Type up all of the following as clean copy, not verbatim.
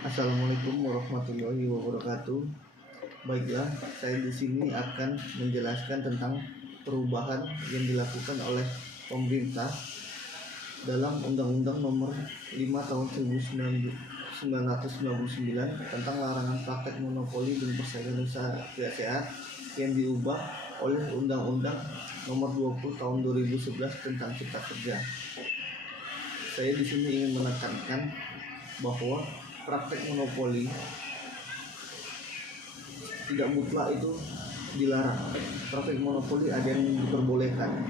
Assalamualaikum warahmatullahi wabarakatuh. Baiklah, saya di sini akan menjelaskan tentang perubahan yang dilakukan oleh pemerintah dalam Undang-Undang Nomor 5 Tahun 1999 tentang larangan praktek monopoli dan persaingan usaha tidak sehat yang diubah oleh Undang-Undang Nomor 20 Tahun 2011 tentang Cipta Kerja. Saya di sini ingin menekankan bahwa praktek monopoli tidak mutlak itu dilarang. Praktek monopoli ada yang diperbolehkan.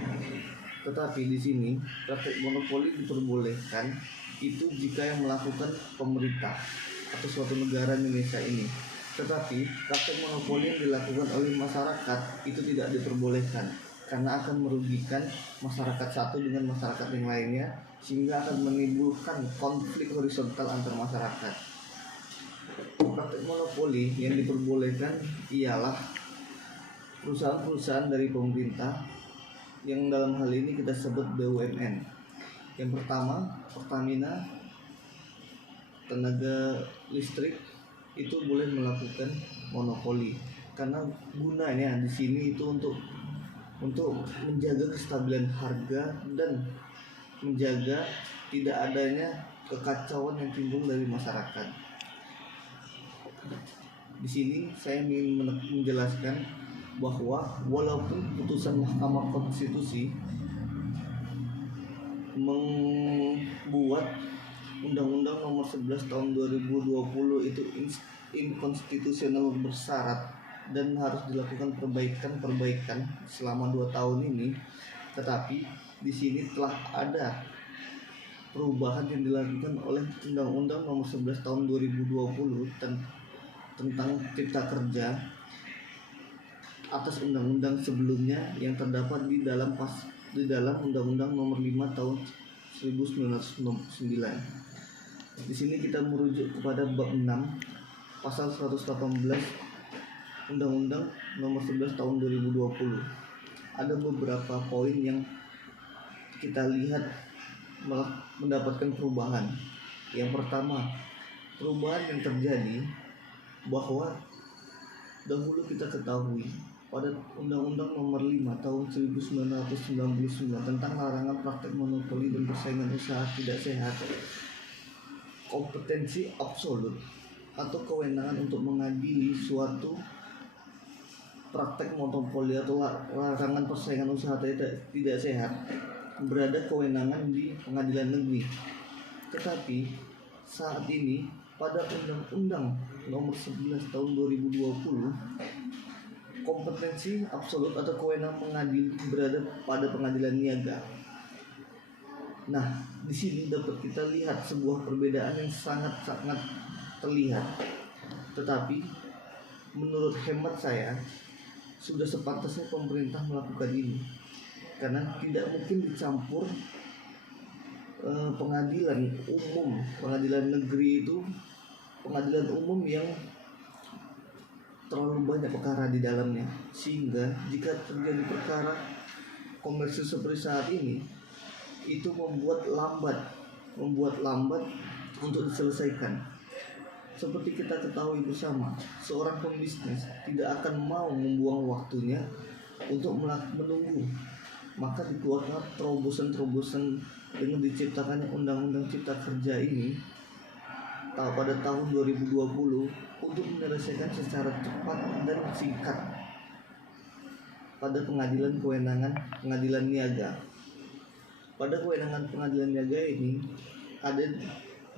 Tetapi di sini praktek monopoli diperbolehkan itu jika yang melakukan pemerintah atau suatu negara Indonesia ini. Tetapi praktek monopoli yang dilakukan oleh masyarakat itu tidak diperbolehkan karena akan merugikan masyarakat satu dengan masyarakat yang lainnya, sehingga akan menimbulkan konflik horizontal antar masyarakat. Praktek monopoli yang diperbolehkan ialah perusahaan-perusahaan dari pemerintah yang dalam hal ini kita sebut BUMN. Yang pertama, Pertamina Tenaga Listrik itu boleh melakukan monopoli karena gunanya di sini itu untuk menjaga kestabilan harga dan menjaga tidak adanya kekacauan yang timbul dari masyarakat. Di sini saya ingin menjelaskan bahwa walaupun putusan Mahkamah Konstitusi membuat Undang-Undang Nomor 11 Tahun 2020 itu inkonstitusional bersyarat dan harus dilakukan perbaikan selama 2 tahun ini, tetapi di sini telah ada perubahan yang dilakukan oleh Undang-Undang Nomor 11 Tahun 2020 tentang Cipta Kerja atas undang-undang sebelumnya yang terdapat di dalam Undang-Undang Nomor 5 Tahun 1999. Di sini kita merujuk kepada bab 6 pasal 118 Undang-Undang Nomor 11 Tahun 2020. Ada beberapa poin yang kita lihat mendapatkan perubahan. Yang pertama, perubahan yang terjadi bahwa dahulu kita ketahui pada Undang-Undang Nomor 5 Tahun 1999 tentang larangan praktek monopoli dan persaingan usaha tidak sehat, kompetensi absolut atau kewenangan untuk mengadili suatu praktek monopoli atau larangan persaingan usaha tidak sehat berada kewenangan di pengadilan negeri. Tetapi saat ini pada Undang-Undang Nomor 11 Tahun 2020, kompetensi absolut atau kewenangan mengadili berada pada pengadilan niaga. Nah, di sini dapat kita lihat sebuah perbedaan yang sangat-sangat terlihat. Tetapi menurut hemat saya sudah sepantasnya pemerintah melakukan ini, karena tidak mungkin dicampur pengadilan umum, pengadilan negeri itu pengadilan umum yang terlalu banyak perkara di dalamnya, sehingga jika terjadi perkara komersil seperti saat ini itu membuat lambat untuk diselesaikan. Seperti kita ketahui bersama, seorang pembisnis tidak akan mau membuang waktunya untuk menunggu, maka dikeluarkan terobosan-terobosan dengan diciptakannya Undang-Undang Cipta Kerja ini pada tahun 2020 untuk menyelesaikan secara cepat dan singkat pada pengadilan niaga. Pada kewenangan pengadilan niaga ini ada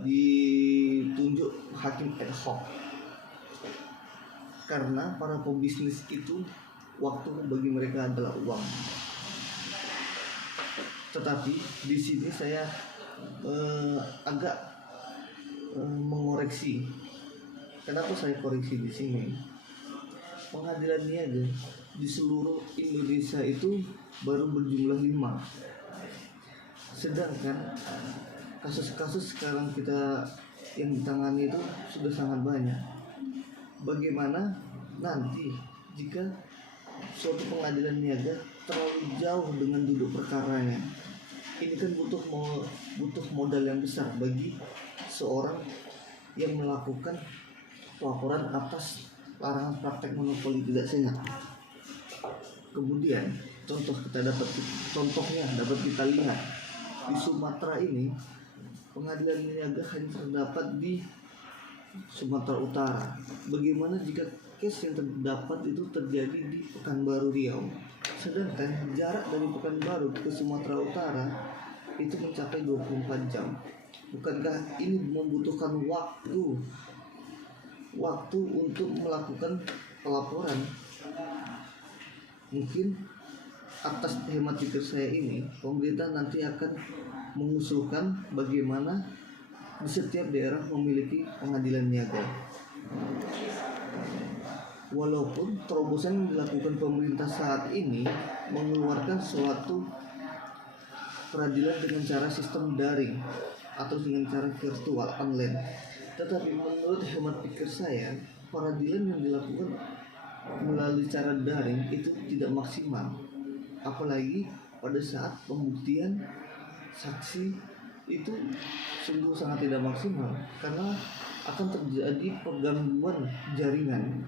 ditunjuk hakim ad hoc karena para pebisnis itu waktu bagi mereka adalah uang. Tetapi di sini saya agak mengoreksi. Kenapa saya koreksi di sini? Pengadilan niaga di seluruh Indonesia itu baru berjumlah 5. Sedangkan kasus-kasus sekarang kita yang ditangani itu sudah sangat banyak. Bagaimana nanti jika suatu pengadilan niaga terlalu jauh dengan duduk perkaranya? Ini kan butuh modal yang besar bagi seorang yang melakukan pelaporan atas larangan praktek monopoli tidak sehat. Kemudian contohnya dapat kita lihat di Sumatera ini, pengadilan niaga hanya terdapat di Sumatera Utara. Bagaimana jika case yang terdapat itu terjadi di Pekanbaru Riau, sedangkan jarak dari Pekanbaru ke Sumatera Utara itu mencapai 24 jam. Bukankah ini membutuhkan waktu untuk melakukan pelaporan? Mungkin atas hemat pikir saya ini, pemerintah nanti akan mengusulkan bagaimana di setiap daerah memiliki pengadilan niaga. Walaupun terobosan yang dilakukan pemerintah saat ini mengeluarkan suatu peradilan dengan cara sistem daring atau dengan cara virtual online, tetapi menurut hemat pikir saya, peradilan yang dilakukan melalui cara daring itu tidak maksimal, apalagi pada saat pembuktian saksi itu sungguh sangat tidak maksimal karena akan terjadi penggangguan jaringan.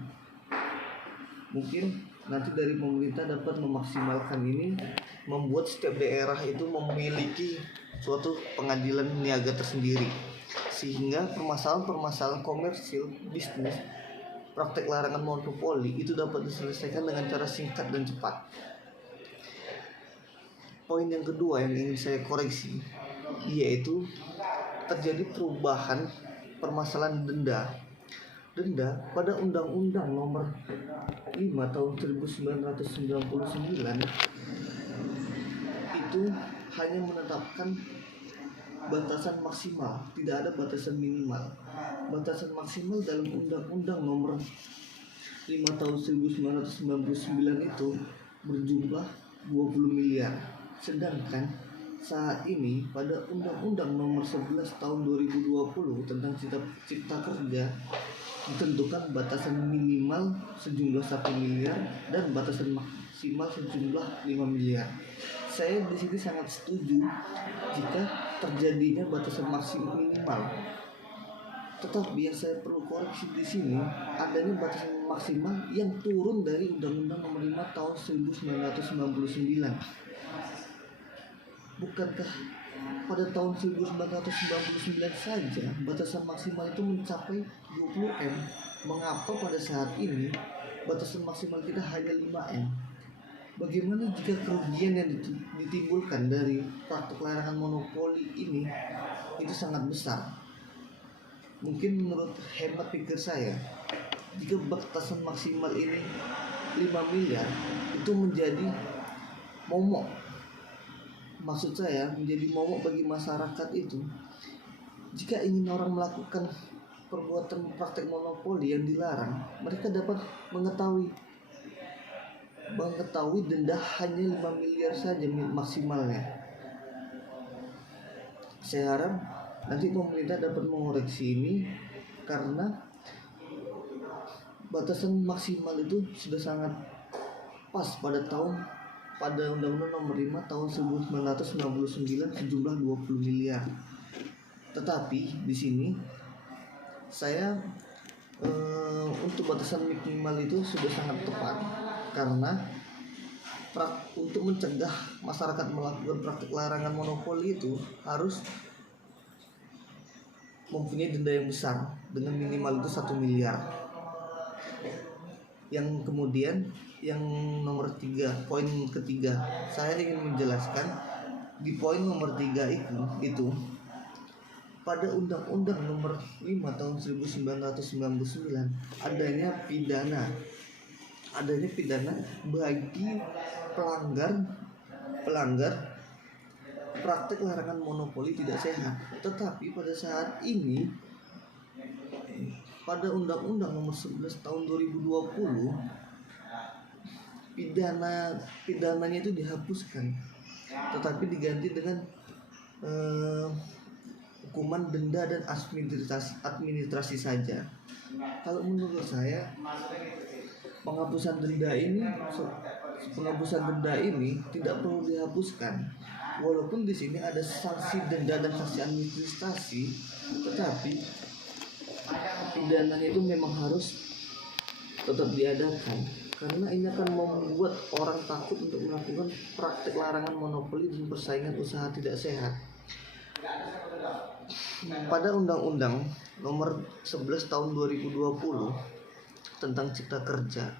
Mungkin nanti dari pemerintah dapat memaksimalkan ini, membuat setiap daerah itu memiliki suatu pengadilan niaga tersendiri, sehingga permasalahan-permasalahan komersil, bisnis, praktek larangan monopoli itu dapat diselesaikan dengan cara singkat dan cepat. Poin yang kedua yang ingin saya koreksi, yaitu terjadi perubahan permasalahan denda pada Undang-Undang Nomor 5 Tahun 1999 itu hanya menetapkan batasan maksimal, tidak ada batasan minimal. Batasan maksimal dalam Undang-Undang Nomor 5 Tahun 1999 itu berjumlah 20 miliar. Sedangkan saat ini pada Undang-Undang Nomor 11 Tahun 2020 tentang Cipta Kerja ditentukan batasan minimal sejumlah 1 miliar dan batasan maksimal sejumlah 5 miliar. Saya di sini sangat setuju jika terjadinya batasan maksimal minimal. Tetapi yang saya perlu koreksi di sini adanya batasan maksimal yang turun dari Undang-Undang Nomor 5 Tahun 1999. Bukankah pada tahun 1999 saja batasan maksimal itu mencapai 20M? Mengapa pada saat ini batasan maksimal kita hanya 5M? Bagaimana jika kerugian yang ditimbulkan dari praktek larangan monopoli ini itu sangat besar? Mungkin menurut hemat pikir saya, jika batasan maksimal ini 5 miliar itu menjadi momok. Maksud saya menjadi momok bagi masyarakat itu. Jika ingin orang melakukan perbuatan praktek monopoli yang dilarang, mereka dapat mengetahui denda hanya 5 miliar saja maksimalnya. Saya harap nanti pemerintah dapat mengoreksi ini karena batasan maksimal itu sudah sangat pas pada Undang-Undang Nomor 5 Tahun 1999 sejumlah 20 miliar. Tetapi di sini saya untuk batasan minimal itu sudah sangat tepat karena untuk mencegah masyarakat melakukan praktik larangan monopoli itu harus mempunyai denda yang besar dengan minimal itu 1 miliar. Yang kemudian yang nomor 3, poin ketiga, saya ingin menjelaskan di poin nomor 3 itu pada Undang-Undang Nomor 5 Tahun 1999 adanya pidana bagi pelanggar praktek larangan monopoli tidak sehat. Tetapi pada saat ini pada Undang-Undang Nomor 11 Tahun 2020 pidananya itu dihapuskan, tetapi diganti dengan hukuman denda dan administrasi saja. Kalau menurut saya penghapusan denda ini tidak perlu dihapuskan. Walaupun di sini ada sanksi denda dan sanksi administrasi, tetapi pidana itu memang harus tetap diadakan, karena ini akan membuat orang takut untuk melakukan praktek larangan monopoli dan persaingan usaha tidak sehat. Pada Undang-Undang Nomor 11 Tahun 2020 tentang Cipta Kerja,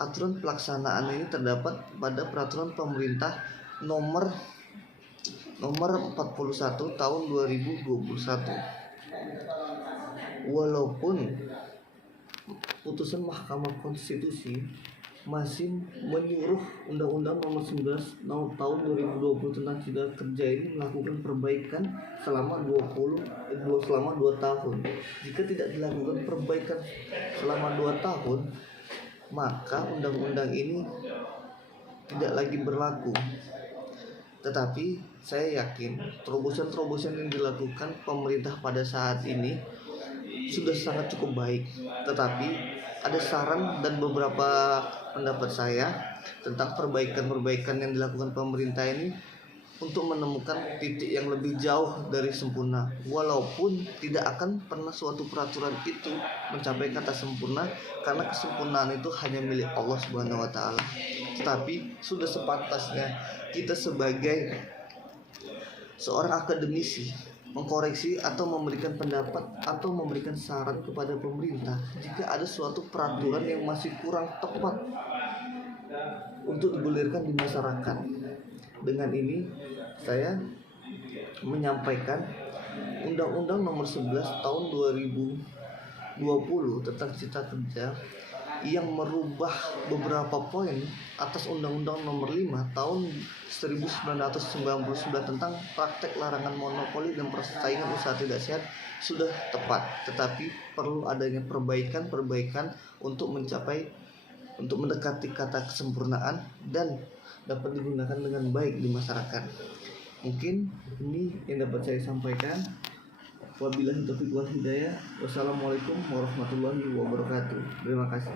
aturan pelaksanaan ini terdapat pada Peraturan Pemerintah Nomor 41 Tahun 2021. Walaupun putusan Mahkamah Konstitusi masih menyuruh Undang-Undang Nomor 19 Tahun 2020 tentang Cipta Kerja ini melakukan perbaikan selama 2 tahun. Jika tidak dilakukan perbaikan selama 2 tahun, maka undang-undang ini tidak lagi berlaku. Tetapi saya yakin terobosan-terobosan yang dilakukan pemerintah pada saat ini sudah sangat cukup baik. Tetapi ada saran dan beberapa pendapat saya tentang perbaikan-perbaikan yang dilakukan pemerintah ini untuk menemukan titik yang lebih jauh dari sempurna. Walaupun tidak akan pernah suatu peraturan itu mencapai kata sempurna, karena kesempurnaan itu hanya milik Allah Subhanahu wa taala. Tetapi sudah sepantasnya kita sebagai seorang akademisi mengkoreksi atau memberikan pendapat atau memberikan saran kepada pemerintah jika ada suatu peraturan yang masih kurang tepat untuk digulirkan di masyarakat. Dengan ini saya menyampaikan Undang-Undang Nomor 11 Tahun 2020 tentang Cipta Kerja yang merubah beberapa poin atas Undang-Undang Nomor 5 Tahun 1999 tentang praktek larangan monopoli dan persaingan usaha tidak sehat sudah tepat, tetapi perlu adanya perbaikan untuk mendekati kata kesempurnaan dan dapat digunakan dengan baik di masyarakat. Mungkin ini yang dapat saya sampaikan. Wabillahi taufiq wal hidayah. Wassalamualaikum warahmatullahi wabarakatuh. Terima kasih.